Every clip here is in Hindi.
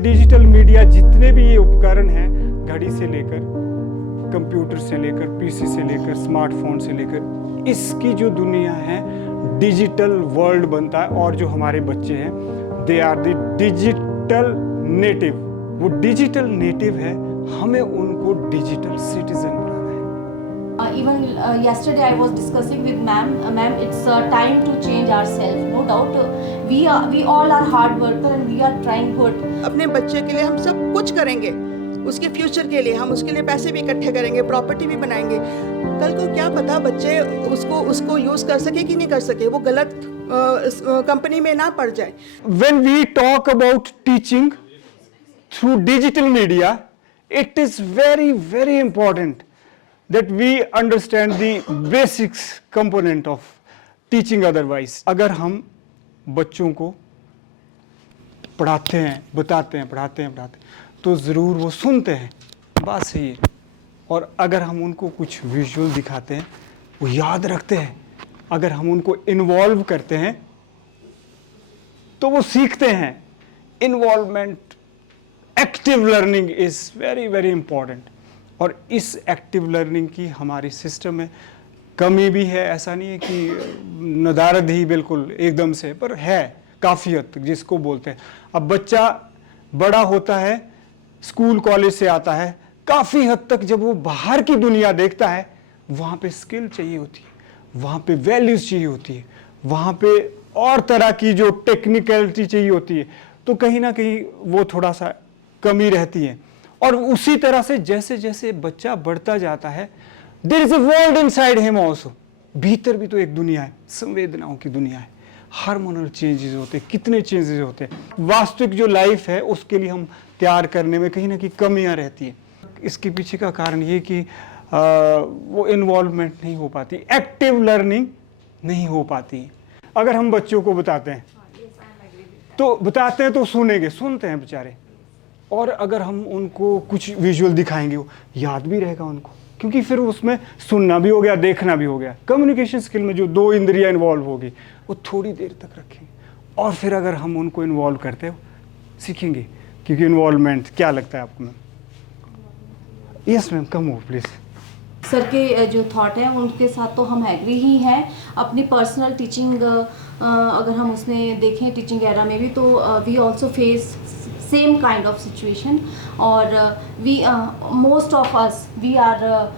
डिजिटल मीडिया जितने भी ये उपकरण हैं, घड़ी से लेकर कंप्यूटर से लेकर पीसी से लेकर स्मार्टफोन से लेकर, इसकी जो दुनिया है डिजिटल वर्ल्ड बनता है। और जो हमारे बच्चे हैं they are the digital native, वो डिजिटल नेटिव है, हमें उनको डिजिटल सिटीजन बनाना है। Even yesterday I was discussing with ma'am. Ma'am, it's time to change ourselves. No doubt, we all are hard worker and we are trying good. अपने बच्चे के लिए हम सब कुछ करेंगे, उसके फ्यूचर के लिए हम उसके लिए पैसे भी इकट्ठे करेंगे, प्रॉपर्टी भी बनाएंगे। कल को क्या पता बच्चे उसको यूज कर सके कि नहीं कर सके, वो गलत कंपनी में ना पड़ जाए। When we talk about teaching through digital media, it is very, very important that we understand the basics component of teaching otherwise. अगर हम बच्चों को पढ़ाते हैं, बताते हैं, तो ज़रूर वो सुनते हैं, बात सही है। और अगर हम उनको कुछ विजुअल दिखाते हैं, वो याद रखते हैं। अगर हम उनको इन्वॉल्व करते हैं, तो वो सीखते हैं। Involvement, active learning is very, very important. और इस एक्टिव लर्निंग की हमारी सिस्टम में कमी भी है। ऐसा नहीं है कि नदारद ही बिल्कुल एकदम से, पर है काफ़ी हद तक, जिसको बोलते हैं। अब बच्चा बड़ा होता है, स्कूल कॉलेज से आता है, काफ़ी हद तक जब वो बाहर की दुनिया देखता है, वहाँ पे स्किल चाहिए होती है, वहाँ पे वैल्यूज़ चाहिए होती है, वहाँ पे और तरह की जो टेक्निकलिटी चाहिए होती है। तो कहीं ना कहीं वो थोड़ा सा कमी रहती है। और उसी तरह से जैसे जैसे बच्चा बढ़ता जाता है, there is a world inside him also. भीतर भी तो एक दुनिया है, संवेदनाओं की दुनिया है, हार्मोनल चेंजेस होते हैं, कितने चेंजेस होते हैं। वास्तविक जो लाइफ है उसके लिए हम तैयार करने में कहीं ना कहीं कमियां रहती हैं। इसके पीछे का कारण ये कि वो इन्वॉल्वमेंट नहीं हो पाती, एक्टिव लर्निंग नहीं हो पाती। अगर हम बच्चों को बताते हैं तो सुनते हैं बेचारे। और अगर हम उनको कुछ विजुअल दिखाएंगे, वो याद भी रहेगा उनको, क्योंकि फिर उसमें सुनना भी हो गया, देखना भी हो गया। कम्युनिकेशन स्किल में जो 2 इंद्रियां इन्वॉल्व होगी, वो थोड़ी देर तक रखेंगे। और फिर अगर हम उनको इन्वॉल्व करते हो, सीखेंगे। क्योंकि इन्वॉल्वमेंट क्या लगता है आपको मैम? यस मैम, कम हो प्लीज़। सर के जो थॉट है उनके साथ तो हम एग्री ही हैं। अपनी पर्सनल टीचिंग अगर हम उसमें देखें टीचिंग एरा में भी, तो we also face same kind of situation. Or we most of us, we are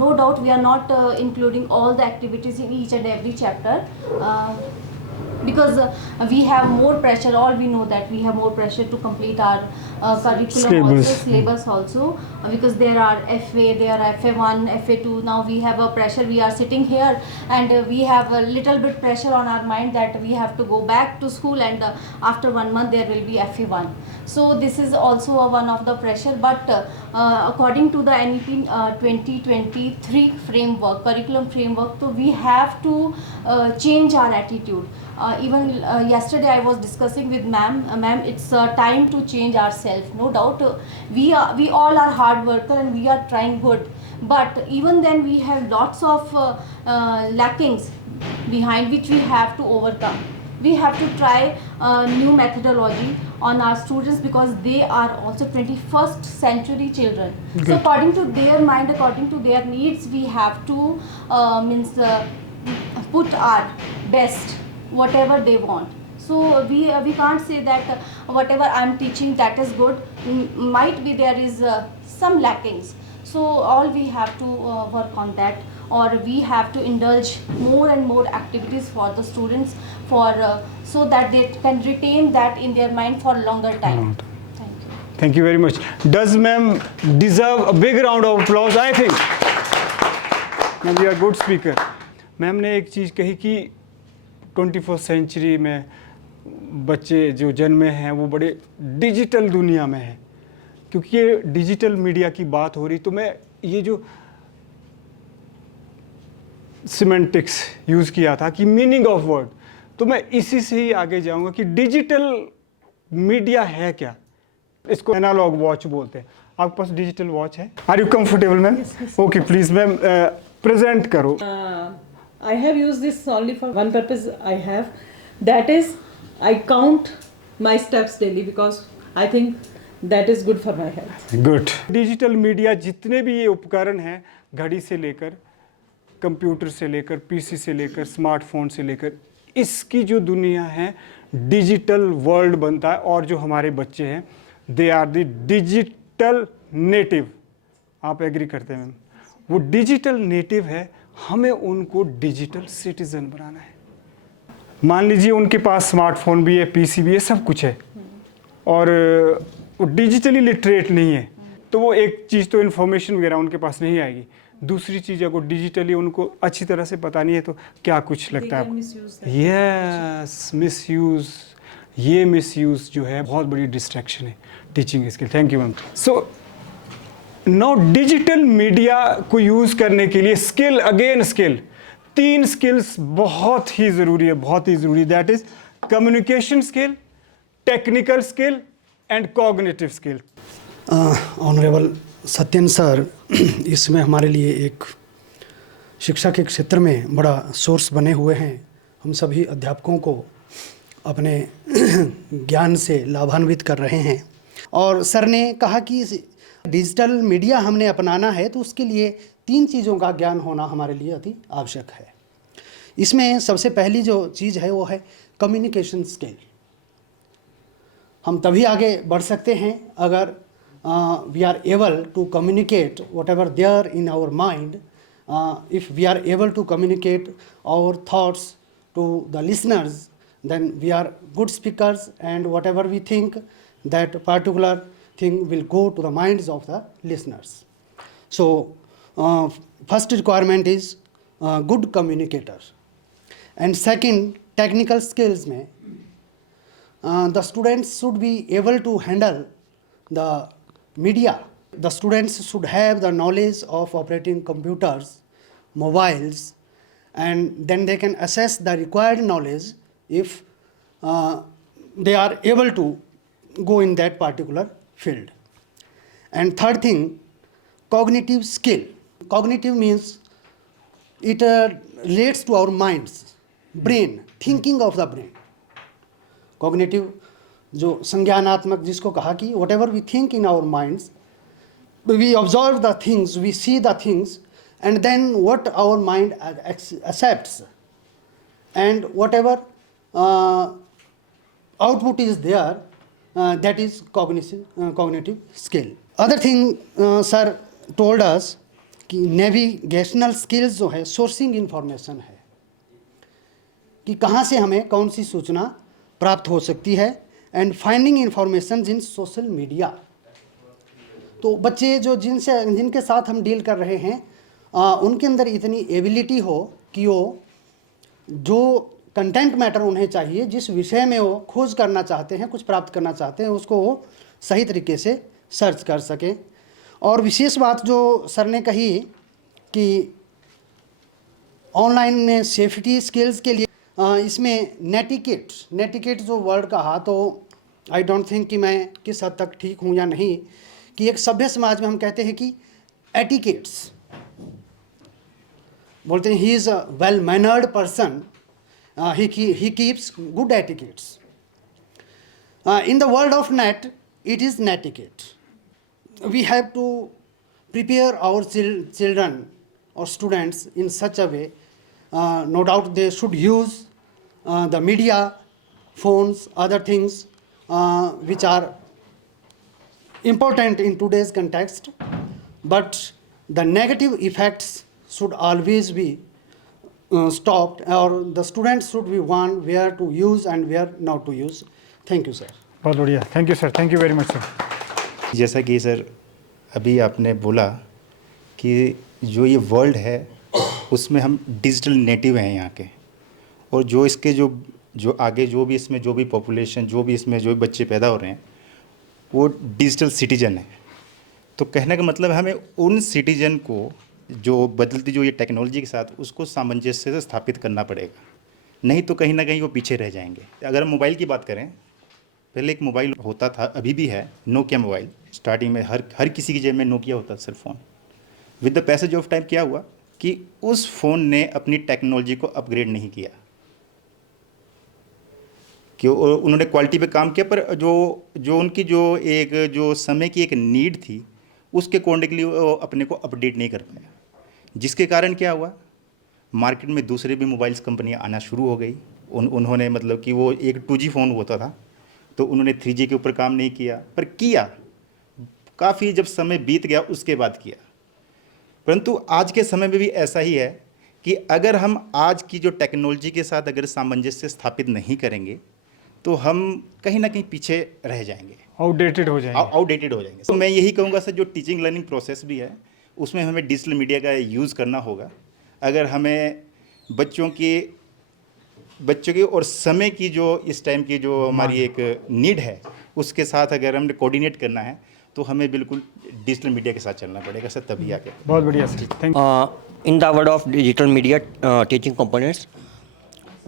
no doubt we are not including all the activities in each and every chapter, because we have more pressure. All we know that we have more pressure to complete our curriculum syllabus also, because there are FA, there are FA1, FA2. Now we have a pressure. We are sitting here and we have a little bit pressure on our mind that we have to go back to school, and after 1 month there will be FA1. So this is also one of the pressure. But according to the NEP 2023 framework, curriculum framework, so we have to change our attitude. Even yesterday I was discussing with ma'am. Ma'am, it's time to change ourselves. No doubt, we all are hard worker and we are trying good. But even then we have lots of lackings behind which we have to overcome. We have to try new methodology on our students, because they are also 21st century children. Good. So according to their mind, according to their needs, we have to put our best, whatever they want. So we can't say that whatever I'm teaching that is good. Might be there is some lackings. So all we have to work on that, or we have to indulge more and more activities for the students, for so that they can retain that in their mind for longer time. Thank you. Thank you very much. Does ma'am deserve a big round of applause? I think ma'am, you are a good speaker. Ma'am ने एक चीज़ कही कि 21st सेंचुरी में बच्चे जो जन्मे हैं वो बड़े डिजिटल दुनिया में हैं। क्योंकि ये डिजिटल मीडिया की बात हो रही, तो मैं ये जो सिमेंटिक्स यूज़ किया था कि मीनिंग ऑफ वर्ड, तो मैं इसी से ही आगे जाऊंगा कि डिजिटल मीडिया है क्या। इसको एनालॉग वॉच बोलते हैं। आपके पास डिजिटल वॉच है? Are you comfortable ma'am? Okay please ma'am present करो। I have used this only for one purpose. I have, that is, I count my steps daily, because I think that is good for my health. Good. Digital media जितने भी ये उपकरण हैं, घड़ी से लेकर, कंप्यूटर से लेकर, पीसी से लेकर, स्मार्टफोन से लेकर, इसकी जो दुनिया है डिजिटल वर्ल्ड बनता है। और जो हमारे बच्चे हैं they are the digital native. आप एग्री करते हैं मैम? वो डिजिटल नेटिव है, हमें उनको डिजिटल सिटीजन बनाना है। मान लीजिए उनके पास स्मार्टफोन भी है, पीसी भी है, सब कुछ है, और वो डिजिटली लिटरेट नहीं है, तो वो एक चीज़ तो इन्फॉर्मेशन वगैरह उनके पास नहीं आएगी। दूसरी चीज़ अगर डिजिटली उनको अच्छी तरह से पता नहीं है तो क्या कुछ लगता है आपको? Yes, misuse. ये मिसयूज़ जो है बहुत बड़ी डिस्ट्रैक्शन है teaching skill. Thank you ma'am. So now digital media को यूज़ करने के लिए स्किल अगेन स्किल, 3 स्किल्स बहुत ही ज़रूरी है, बहुत ही ज़रूरी। That is communication skill, technical skill and cognitive skill. Honourable Satyan sir इसमें हमारे लिए एक शिक्षा के क्षेत्र में बड़ा सोर्स बने हुए हैं। हम सभी अध्यापकों को अपने ज्ञान से लाभान्वित कर रहे हैं। और सर ने कहा कि डिजिटल मीडिया हमने अपनाना है तो उसके लिए 3 चीज़ों का ज्ञान होना हमारे लिए अति आवश्यक है। इसमें सबसे पहली जो चीज़ है वो है कम्युनिकेशन स्किल। हम तभी आगे बढ़ सकते हैं अगर we are able to communicate whatever there in our mind. If we are able to communicate our thoughts to the listeners, then we are good speakers, and whatever we think, that particular thing will go to the minds of the listeners. So first requirement is good communicator, and second technical skills में the students should be able to handle the media. The students should have the knowledge of operating computers, mobiles, and then they can assess the required knowledge if they are able to go in that particular field. And third thing, cognitive skill. Cognitive means it relates to our minds, brain, thinking of the brain. Cognitive जो संज्ञानात्मक जिसको कहा कि whatever we think in our minds, we observe the things, we see the things, and then what our mind accepts, and whatever output is there, that is cognitive skill. Other thing sir told us कि नेविगेशनल स्किल्स जो है सोर्सिंग इंफॉर्मेशन है, कि कहाँ से हमें कौन सी सूचना प्राप्त हो सकती है, and finding information in social media. तो बच्चे जो जिनके साथ हम डील कर रहे हैं उनके अंदर इतनी एबिलिटी हो कि वो जो कंटेंट मैटर उन्हें चाहिए, जिस विषय में वो खोज करना चाहते हैं, कुछ प्राप्त करना चाहते हैं, उसको वो सही तरीके से सर्च कर सकें। और विशेष बात जो सर ने कही कि ऑनलाइन सेफ्टी स्किल्स के लिए इसमें नेटिकेट जो वर्ड कहा, तो आई डोंट थिंक कि मैं किस हद तक ठीक हूँ या नहीं, कि एक सभ्य समाज में हम कहते हैं कि एटिकेट्स बोलते हैं, he is a well mannered person, he keeps good etiquettes. In the world of net it is netiquette. We have to prepare our children और students in such a way, no doubt they should use the media, phones, other things which are important in today's context, but the negative effects should always be stopped, or the students should be warned where to use and where not to use. Thank you, sir. बहुत बढ़िया, thank you sir, thank you very much sir. जैसा कि सर अभी आपने बोला कि जो ये वर्ल्ड है उसमें हम डिजिटल नेटिव हैं यहाँ के, और जो इसके जो आगे जो भी इसमें जो भी पॉपुलेशन, जो भी इसमें जो भी बच्चे पैदा हो रहे हैं वो डिजिटल सिटीजन है। तो कहने का मतलब है हमें उन सिटीजन को जो बदलती जो ये टेक्नोलॉजी के साथ उसको सामंजस्य से स्थापित करना पड़ेगा, नहीं तो कहीं ना कहीं वो पीछे रह जाएंगे। अगर हम मोबाइल की बात करें, पहले एक मोबाइल होता था, अभी भी है, नोकिया मोबाइल। स्टार्टिंग में हर किसी की जेब में नोकिया होता था sir phone. With the passage of time क्या हुआ कि उस फ़ोन ने अपनी टेक्नोलॉजी को अपग्रेड नहीं किया, कि उन्होंने क्वालिटी पे काम किया, पर जो उनकी जो समय की एक नीड थी उसके अकॉर्डिंगली वो अपने को अपडेट नहीं कर पाया, जिसके कारण क्या हुआ, मार्केट में दूसरे भी मोबाइल्स कंपनियां आना शुरू हो गई। उन्होंने मतलब कि वो एक 2G फ़ोन होता था तो उन्होंने 3G के ऊपर काम नहीं किया, पर किया काफ़ी, जब समय बीत गया उसके बाद किया। परंतु आज के समय में भी ऐसा ही है कि अगर हम आज की जो टेक्नोलॉजी के साथ अगर सामंजस्य स्थापित नहीं करेंगे तो हम कहीं ना कहीं पीछे रह जाएंगे, आउटडेटेड हो जाएंगे। तो मैं यही कहूँगा सर, जो टीचिंग लर्निंग प्रोसेस भी है उसमें हमें डिजिटल मीडिया का यूज़ करना होगा। अगर हमें बच्चों की और समय की जो इस टाइम की जो हमारी एक नीड है उसके साथ अगर हमने कोऑर्डिनेट करना है तो हमें बिल्कुल डिजिटल मीडिया के साथ चलना पड़ेगा सर, तभी आगे। बहुत बढ़िया sir, thank you. In the world of digital media teaching components,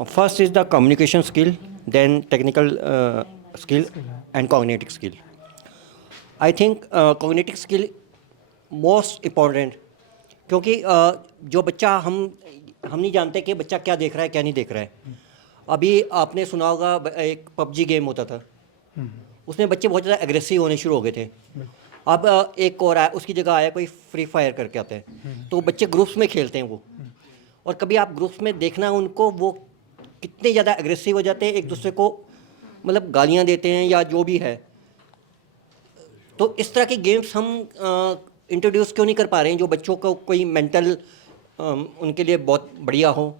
first is the communication skill, then technical skill and cognitive skill. I think cognitive skill most important, क्योंकि जो बच्चा हम नहीं जानते कि बच्चा क्या देख रहा है क्या नहीं देख रहा है। अभी आपने सुना होगा एक PUBG गेम होता था, उसमें बच्चे बहुत ज़्यादा एग्रेसिव होने शुरू हो गए थे। अब एक और आया, उसकी जगह आया कोई फ्री फायर करके आता है, तो बच्चे ग्रुप्स में खेलते हैं वो, और कभी आप ग्रुप्स में देखना उनको, वो कितने ज़्यादा एग्रेसिव हो जाते हैं, एक दूसरे को मतलब गालियाँ देते हैं या जो भी है। तो इस तरह के गेम्स हम इंट्रोड्यूस क्यों नहीं कर पा रहे हैं जो बच्चों को कोई मेंटल उनके लिए बहुत बढ़िया हो,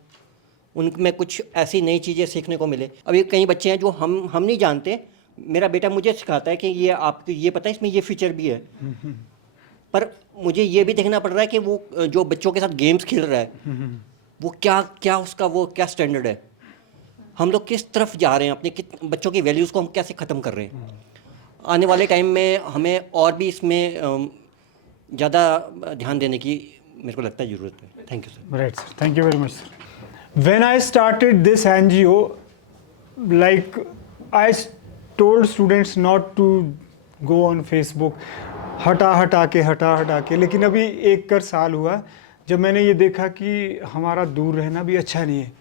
उनमें कुछ ऐसी नई चीज़ें सीखने को मिले। अभी कई बच्चे हैं जो हम नहीं जानते, मेरा बेटा मुझे सिखाता है कि ये आपको ये पता है इसमें ये फीचर भी है, पर मुझे ये भी देखना पड़ रहा है कि वो जो बच्चों के साथ गेम्स खेल रहा है वो क्या उसका वो क्या स्टैंडर्ड है, हम लोग किस तरफ जा रहे हैं, अपने बच्चों की वैल्यूज़ को हम कैसे ख़त्म कर रहे हैं। आने वाले टाइम में हमें और भी इसमें ज़्यादा ध्यान देने की मेरे को लगता है ज़रूरत है। Thank you sir. Right, sir. Thank you very much, sir. When I started this NGO, like I told students not to go on Facebook, हटा के, लेकिन अभी 1 साल हुआ जब मैंने ये देखा कि हमारा दूर रहना भी अच्छा नहीं है।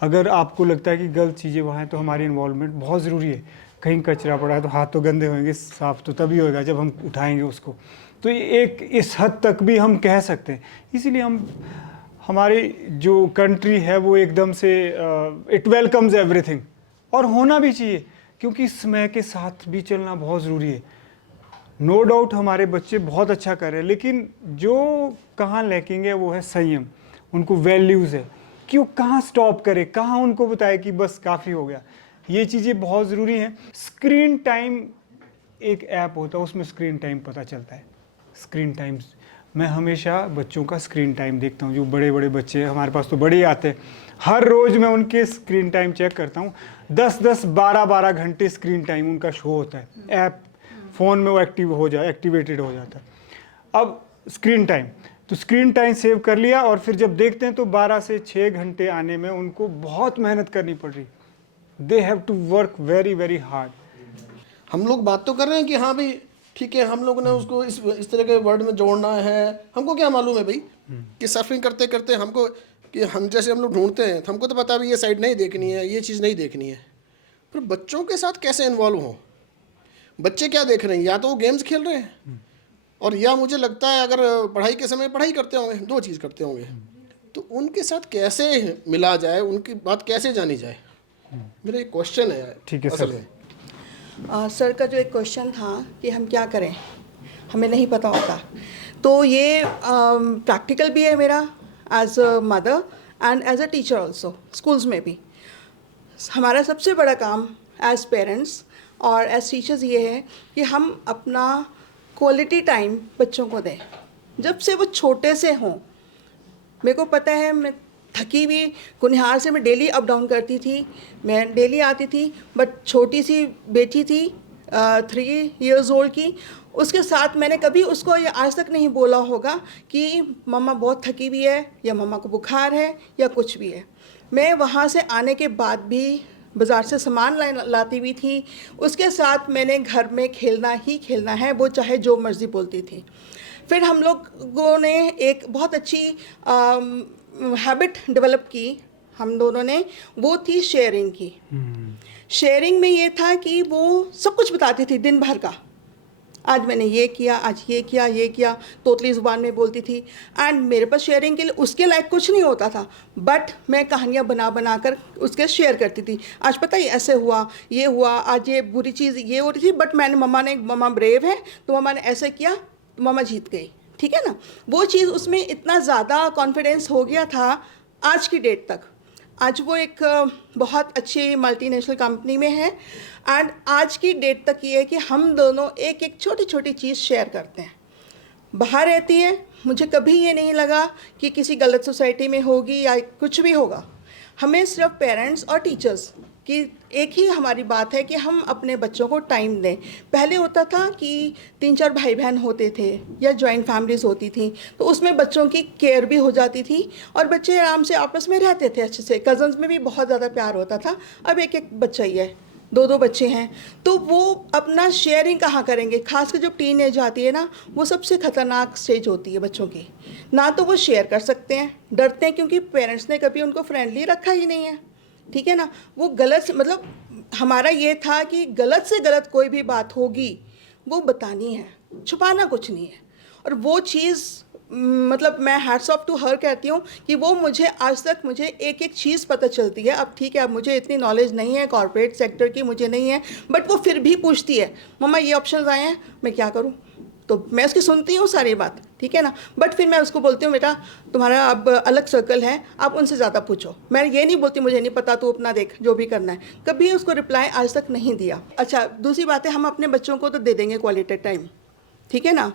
अगर आपको लगता है कि गलत चीज़ें वहाँ हैं तो हमारी इन्वॉल्वमेंट बहुत ज़रूरी है। कहीं कचरा पड़ा है तो हाथ तो गंदे होंगे, साफ़ तो तभी होएगा जब हम उठाएंगे उसको। तो ये एक इस हद तक भी हम कह सकते हैं। इसीलिए हमारी जो कंट्री है वो एकदम से इट वेलकम्स एवरीथिंग, और होना भी चाहिए, क्योंकि समय के साथ भी चलना बहुत ज़रूरी है। नो डाउट हमारे बच्चे बहुत अच्छा कर रहे हैं, लेकिन जो कहाँ लैकिंग है वो है संयम, उनको वैल्यूज़ है, क्यों कहाँ स्टॉप करे, कहाँ उनको बताए कि बस काफ़ी हो गया। ये चीज़ें बहुत ज़रूरी हैं। स्क्रीन टाइम एक ऐप होता है, उसमें स्क्रीन टाइम पता चलता है। स्क्रीन टाइम मैं हमेशा बच्चों का स्क्रीन टाइम देखता हूँ। जो बड़े बड़े बच्चे हैं हमारे पास तो बड़े ही आते हैं, हर रोज़ मैं उनके स्क्रीन टाइम चेक करता हूँ। 10-10, 12-12 घंटे स्क्रीन टाइम उनका शो होता है। ऐप फ़ोन में वो एक्टिवेटेड हो जाता है। अब स्क्रीन टाइम, तो स्क्रीन टाइम सेव कर लिया, और फिर जब देखते हैं तो 12 से 6 घंटे आने में उनको बहुत मेहनत करनी पड़ रही। They have to work very very hard. हम लोग बात तो कर रहे हैं कि हाँ भाई ठीक है, हम लोगों ने उसको इस तरह के वर्ड में जोड़ना है। हमको क्या मालूम है भाई कि सर्फिंग करते करते हमको, कि हम जैसे हम लोग ढूंढते हैं तो हमको तो पता है ये साइड नहीं देखनी है, ये चीज़ नहीं देखनी है। पर बच्चों के साथ कैसे इन्वॉल्व हों? बच्चे क्या देख रहे हैं? या तो वो गेम्स खेल रहे हैं, और या मुझे लगता है अगर पढ़ाई के समय पढ़ाई करते होंगे, 2 चीज़ करते होंगे। तो उनके साथ कैसे मिला जाए, उनकी बात कैसे जानी जाए, मेरा एक क्वेश्चन है। ठीक है असल सर। में सर का जो एक क्वेश्चन था कि हम क्या करें, हमें नहीं पता होता, तो ये प्रैक्टिकल भी है मेरा as a mother and as a teacher also. Schools में भी हमारा सबसे बड़ा काम एज पेरेंट्स और एज टीचर्स ये है कि हम अपना क्वालिटी टाइम बच्चों को दें जब से वो छोटे से हों। मेरे को पता है, मैं थकी हुई कुनिहार से मैं डेली अप डाउन करती थी, मैं डेली आती थी, बट छोटी सी बेटी थी 3 years old की, उसके साथ मैंने कभी उसको ये आज तक नहीं बोला होगा कि मम्मा बहुत थकी हुई है या मम्मा को बुखार है या कुछ भी है। मैं वहाँ से आने के बाद भी बाज़ार से सामान लाती हुई थी, उसके साथ मैंने घर में खेलना ही खेलना है, वो चाहे जो मर्ज़ी बोलती थी। फिर हम लोगों ने एक बहुत अच्छी हैबिट डेवलप की हम दोनों ने, वो थी शेयरिंग की। शेयरिंग में ये था कि वो सब कुछ बताती थी दिन भर का, आज मैंने ये किया, आज ये किया, तोतली ज़ुबान में बोलती थी। एंड मेरे पास शेयरिंग के लिए उसके लायक कुछ नहीं होता था, बट मैं कहानियाँ बना कर उसके शेयर करती थी। आज पता ही ऐसे हुआ, ये हुआ, आज ये बुरी चीज़ ये हो रही थी, बट मम्मा ब्रेव है तो मम्मा ने ऐसे किया, तो मम्मा जीत गई, ठीक है ना। वो चीज़ उसमें इतना ज़्यादा कॉन्फिडेंस हो गया था आज की डेट तक। आज वो एक बहुत अच्छी मल्टीनेशनल कंपनी में है एंड आज की डेट तक ये है कि हम दोनों एक एक छोटी छोटी चीज़ शेयर करते हैं। बाहर रहती है, मुझे कभी ये नहीं लगा कि किसी गलत सोसाइटी में होगी या कुछ भी होगा। हमें सिर्फ पेरेंट्स और टीचर्स की एक ही हमारी बात है कि हम अपने बच्चों को टाइम दें। पहले होता था कि 3-4 भाई बहन होते थे या जॉइंट फैमिलीज़ होती थी, तो उसमें बच्चों की केयर भी हो जाती थी और बच्चे आराम से आपस में रहते थे अच्छे से। कज़न्स में भी बहुत ज़्यादा प्यार होता था। अब एक एक बच्चा ही है, 2-2 बच्चे हैं, तो वो अपना शेयरिंग कहाँ करेंगे। खासकर जब टीन एज आती है ना, वो सबसे ख़तरनाक स्टेज होती है बच्चों की। ना तो वो शेयर कर सकते हैं, डरते हैं क्योंकि पेरेंट्स ने कभी उनको फ्रेंडली रखा ही नहीं है, ठीक है ना। वो गलत मतलब हमारा ये था कि गलत से गलत कोई भी बात होगी वो बतानी है, छुपाना कुछ नहीं है। और वो चीज़ मतलब मैं हैट्स ऑफ टू हर कहती हूँ कि वो मुझे आज तक मुझे एक एक चीज़ पता चलती है। अब ठीक है, अब मुझे इतनी नॉलेज नहीं है कॉर्पोरेट सेक्टर की, मुझे नहीं है, बट वो फिर भी पूछती है, मम्मा ये ऑप्शंस आए हैं, मैं क्या करूँ। तो मैं उसकी सुनती हूँ सारी बात, ठीक है ना, बट फिर मैं उसको बोलती हूँ बेटा तुम्हारा अब अलग सर्कल है, आप उनसे ज़्यादा पूछो। मैं ये नहीं बोलती मुझे नहीं पता, तू अपना देख जो भी करना है। कभी उसको रिप्लाई आज तक नहीं दिया। अच्छा, दूसरी बात है, हम अपने बच्चों को तो दे देंगे क्वालिटी टाइम, ठीक है ना।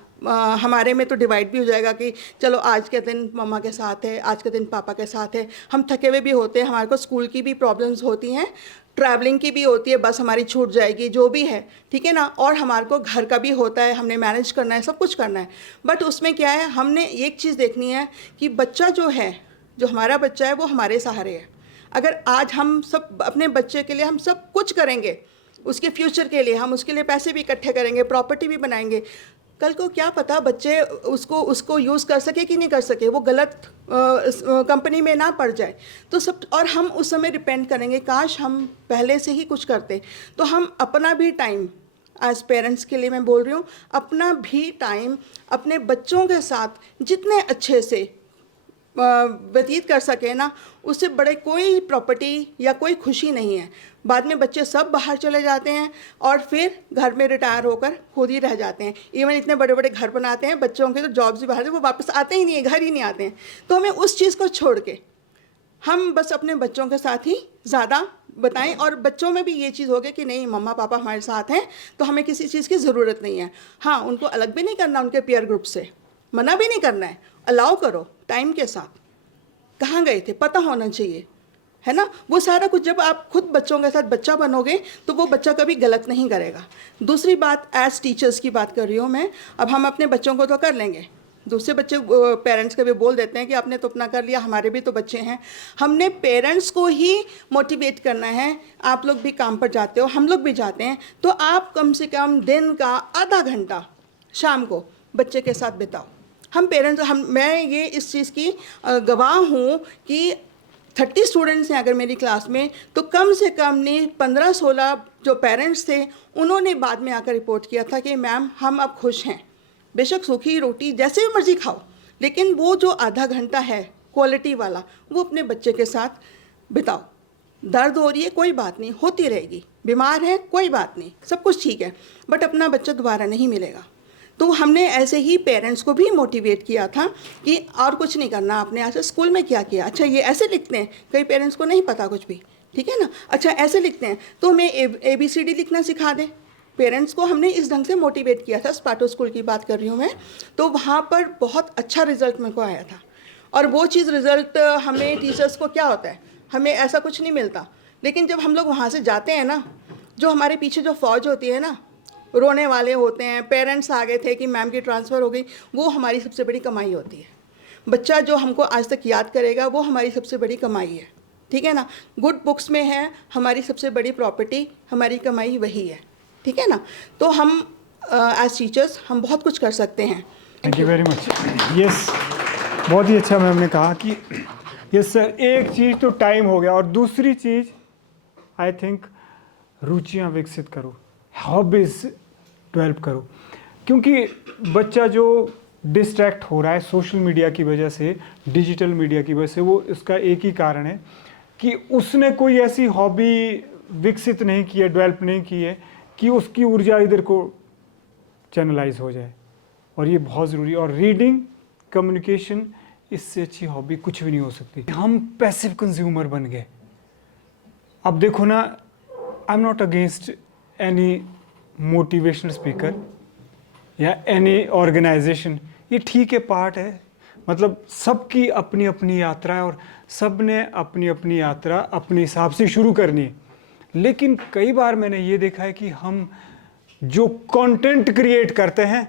हमारे में तो डिवाइड भी हो जाएगा कि चलो आज के दिन मम्मा के साथ है, आज के दिन पापा के साथ है। हम थके हुए भी होते हैं, हमारे को स्कूल की भी प्रॉब्लम्स होती हैं, ट्रैवलिंग की भी होती है, बस हमारी छूट जाएगी, जो भी है, ठीक है ना। और हमारे को घर का भी होता है, हमने मैनेज करना है, सब कुछ करना है। बट उसमें क्या है, हमने एक चीज़ देखनी है कि बच्चा जो है, जो हमारा बच्चा है वो हमारे सहारे है। अगर आज हम सब अपने बच्चे के लिए हम सब कुछ करेंगे, उसके फ्यूचर के लिए हम उसके लिए पैसे भी इकट्ठे करेंगे, प्रॉपर्टी भी बनाएंगे, कल को क्या पता बच्चे उसको यूज़ कर सके कि नहीं कर सके, वो गलत कंपनी में ना पड़ जाए तो सब। और हम उस समय डिपेंड करेंगे, काश हम पहले से ही कुछ करते। तो हम अपना भी टाइम एज पेरेंट्स के लिए मैं बोल रही हूँ, अपना भी टाइम अपने बच्चों के साथ जितने अच्छे से व्यतीत कर सके ना, उससे बड़े कोई प्रॉपर्टी या कोई खुशी नहीं है। बाद में बच्चे सब बाहर चले जाते हैं और फिर घर में रिटायर होकर खुद ही रह जाते हैं। इवन इतने बड़े बड़े घर बनाते हैं, बच्चों के तो जॉब्स भी बाहर, वो वापस आते ही नहीं है, घर ही नहीं आते हैं। तो हमें उस चीज़ को छोड़ के हम बस अपने बच्चों के साथ ही ज़्यादा बताएं और बच्चों में भी ये चीज़ हो गई कि नहीं मम्मा पापा हमारे साथ हैं तो हमें किसी चीज़ की ज़रूरत नहीं है। हाँ, उनको अलग भी नहीं करना, उनके पीयर ग्रुप से मना भी नहीं करना है, अलाउ करो टाइम के साथ। कहाँ गए थे पता होना चाहिए, है ना। वो सारा कुछ जब आप खुद बच्चों के साथ बच्चा बनोगे तो वो बच्चा कभी गलत नहीं करेगा। दूसरी बात, एज टीचर्स की बात कर रही हूँ मैं। अब हम अपने बच्चों को तो कर लेंगे, दूसरे बच्चे पेरेंट्स कभी बोल देते हैं कि आपने तो अपना कर लिया, हमारे भी तो बच्चे हैं। हमने पेरेंट्स को ही मोटिवेट करना है। आप लोग भी काम पर जाते हो, हम लोग भी जाते हैं, तो आप कम से कम दिन का आधा घंटा शाम को बच्चे के साथ बिताओ। हम पेरेंट्स मैं ये इस चीज़ की गवाह हूँ कि 30 स्टूडेंट्स हैं अगर मेरी क्लास में, तो कम से कम ने 15-16 जो पेरेंट्स थे उन्होंने बाद में आकर रिपोर्ट किया था कि मैम हम अब खुश हैं, बेशक सूखी रोटी जैसे भी मर्जी खाओ, लेकिन वो जो आधा घंटा है क्वालिटी वाला वो अपने बच्चे के साथ बिताओ। दर्द हो रही है कोई बात नहीं, होती रहेगी, बीमार है कोई बात नहीं, सब कुछ ठीक है, बट अपना बच्चा दोबारा नहीं मिलेगा। तो हमने ऐसे ही पेरेंट्स को भी मोटिवेट किया था कि और कुछ नहीं करना आपने। अच्छा स्कूल में क्या किया, अच्छा ये ऐसे लिखते हैं, कई पेरेंट्स को नहीं पता कुछ भी, ठीक है ना। अच्छा ऐसे लिखते हैं तो हमें ABCD लिखना सिखा दें। पेरेंट्स को हमने इस ढंग से मोटिवेट किया था। स्पाटो स्कूल की बात कर रही हूँ मैं, तो वहाँ पर बहुत अच्छा रिजल्ट मेरे को आया था। और वो चीज़ रिज़ल्ट हमें टीचर्स को क्या होता है, हमें ऐसा कुछ नहीं मिलता, लेकिन जब हम लोग वहाँ से जाते हैं ना, जो हमारे पीछे जो फ़ौज होती है ना, रोने वाले होते हैं, पेरेंट्स आ गए थे कि मैम की ट्रांसफ़र हो गई, वो हमारी सबसे बड़ी कमाई होती है। बच्चा जो हमको आज तक याद करेगा वो हमारी सबसे बड़ी कमाई है, ठीक है ना। गुड बुक्स में है हमारी सबसे बड़ी प्रॉपर्टी, हमारी कमाई वही है, ठीक है ना। तो हम एज टीचर्स हम बहुत कुछ कर सकते हैं। Thank you very much. Yes, बहुत ही अच्छा मैम ने कहा कि यस सर, एक चीज़ तो टाइम हो गया, और दूसरी चीज़ आई थिंक रुचियां विकसित करो, हॉबीज़ डेवलप करो। क्योंकि बच्चा जो डिस्ट्रैक्ट हो रहा है सोशल मीडिया की वजह से, डिजिटल मीडिया की वजह से, वो इसका एक ही कारण है कि उसने कोई ऐसी हॉबी विकसित नहीं की है, डेवलप नहीं की है कि उसकी ऊर्जा इधर को चैनलाइज हो जाए। और ये बहुत ज़रूरी है। और रीडिंग, कम्युनिकेशन, इससे अच्छी हॉबी कुछ भी नहीं हो सकती। हम पैसिव कंज्यूमर बन गए। अब देखो ना, I am not against any motivational speaker या एनी ऑर्गेनाइजेशन, ये ठीक है, पार्ट है, मतलब सबकी अपनी अपनी यात्रा है और सब ने अपनी अपनी यात्रा अपने हिसाब से शुरू करनी है। लेकिन कई बार मैंने ये देखा है कि हम जो कंटेंट क्रिएट करते हैं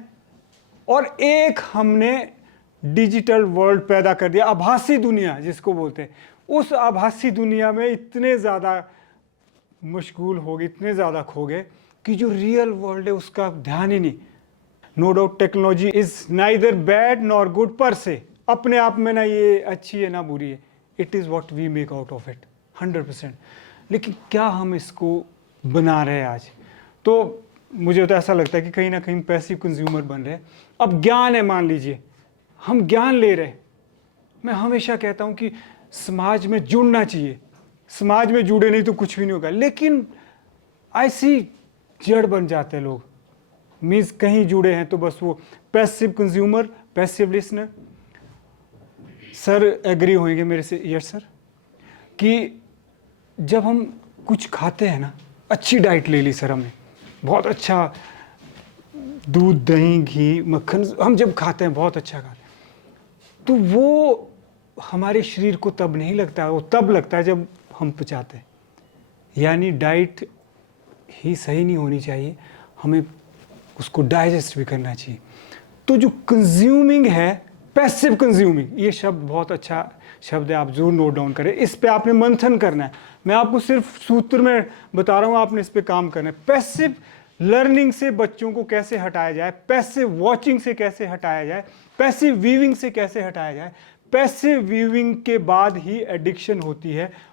और एक हमने डिजिटल वर्ल्ड पैदा कर दिया, आभासी दुनिया जिसको बोलते हैं, उस आभासी दुनिया में इतने ज़्यादा मशगूल हो गए, इतने ज़्यादा खो गए कि जो रियल वर्ल्ड है उसका ध्यान ही नहीं। No doubt technology is neither bad nor good per se, अपने आप में ना ये अच्छी है ना बुरी है, it is what we make out of it 100%। लेकिन क्या हम इसको बना रहे हैं आज? तो मुझे तो ऐसा लगता है कि कहीं ना कहीं पैसिव कंज्यूमर बन रहे हैं। अब ज्ञान है, मान लीजिए हम ज्ञान ले रहे हैं, मैं हमेशा कहता हूँ कि समाज में जुड़ना चाहिए, समाज में जुड़े नहीं तो कुछ भी नहीं होगा। लेकिन ऐसी जड़ बन जाते हैं लोग, मीन्स कहीं जुड़े हैं तो बस वो passive consumer, passive listener. Sir agree होंगे मेरे से, यस सर, कि जब हम कुछ खाते हैं ना, अच्छी डाइट ले ली सर हमने, बहुत अच्छा दूध, दही, घी, मक्खन हम जब खाते हैं, बहुत अच्छा खाते हैं, तो वो हमारे शरीर को तब नहीं लगता है, वो तब लगता है जब हम पचाते हैं। यानी डाइट ही सही नहीं होनी चाहिए, हमें उसको डाइजेस्ट भी करना चाहिए। तो जो कंज्यूमिंग है, पैसिव कंज्यूमिंग, ये शब्द बहुत अच्छा शब्द है, आप जरूर नोट डाउन करें। इस पे आपने मंथन करना है, मैं आपको सिर्फ सूत्र में बता रहा हूँ, आपने इस पे काम करना है। पैसिव लर्निंग से बच्चों को कैसे हटाया जाए, पैसिव वॉचिंग से कैसे हटाया जाए, पैसिव व्यूइंग से कैसे हटाया जाए। पैसिव व्यूइंग के बाद ही एडिक्शन होती है